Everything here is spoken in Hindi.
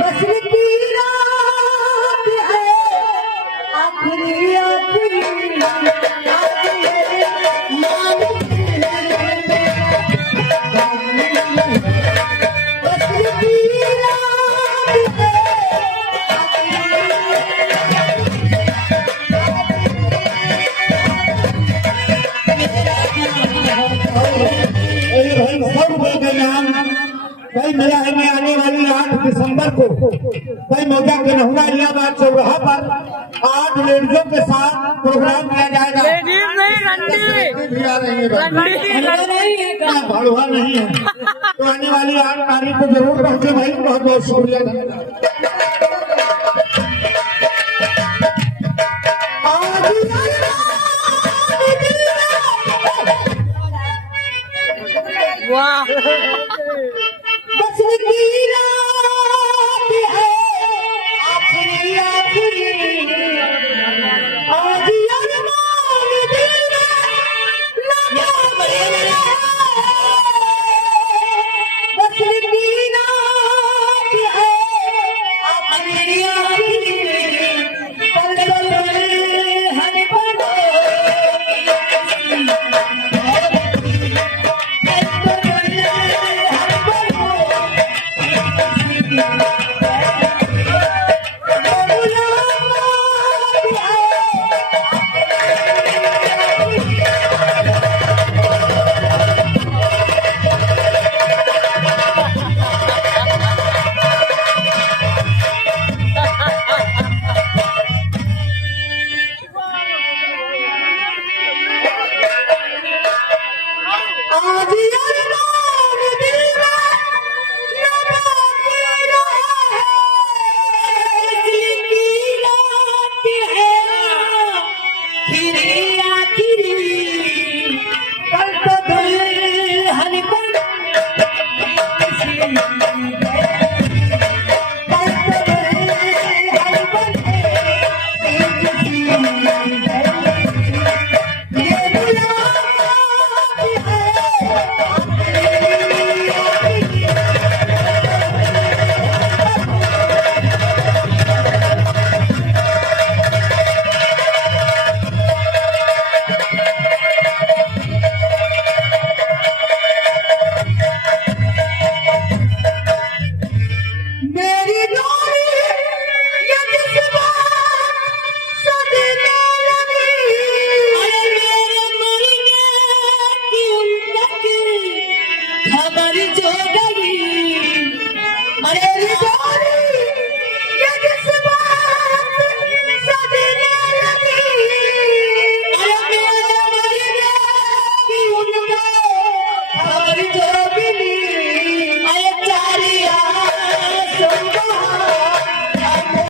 बस की रात है आखिरी आखिरी भाई मेरा है मैं आने वाली 8 दिसंबर को भाई मौजा के नहुआ इलाहाबाद चौराहा पर 8 लेडीजों के साथ प्रोग्राम किया जाएगा। भड़वा नहीं है तो आने वाली 8 तारीख को जरूर पहुंचे भाई। बहुत बहुत शुक्रिया। वाह बस की रात है आखिरी आखिरी आज अरमान दिल में लगा बस की रात है आखिरी आखिरी पल पल हर पल आज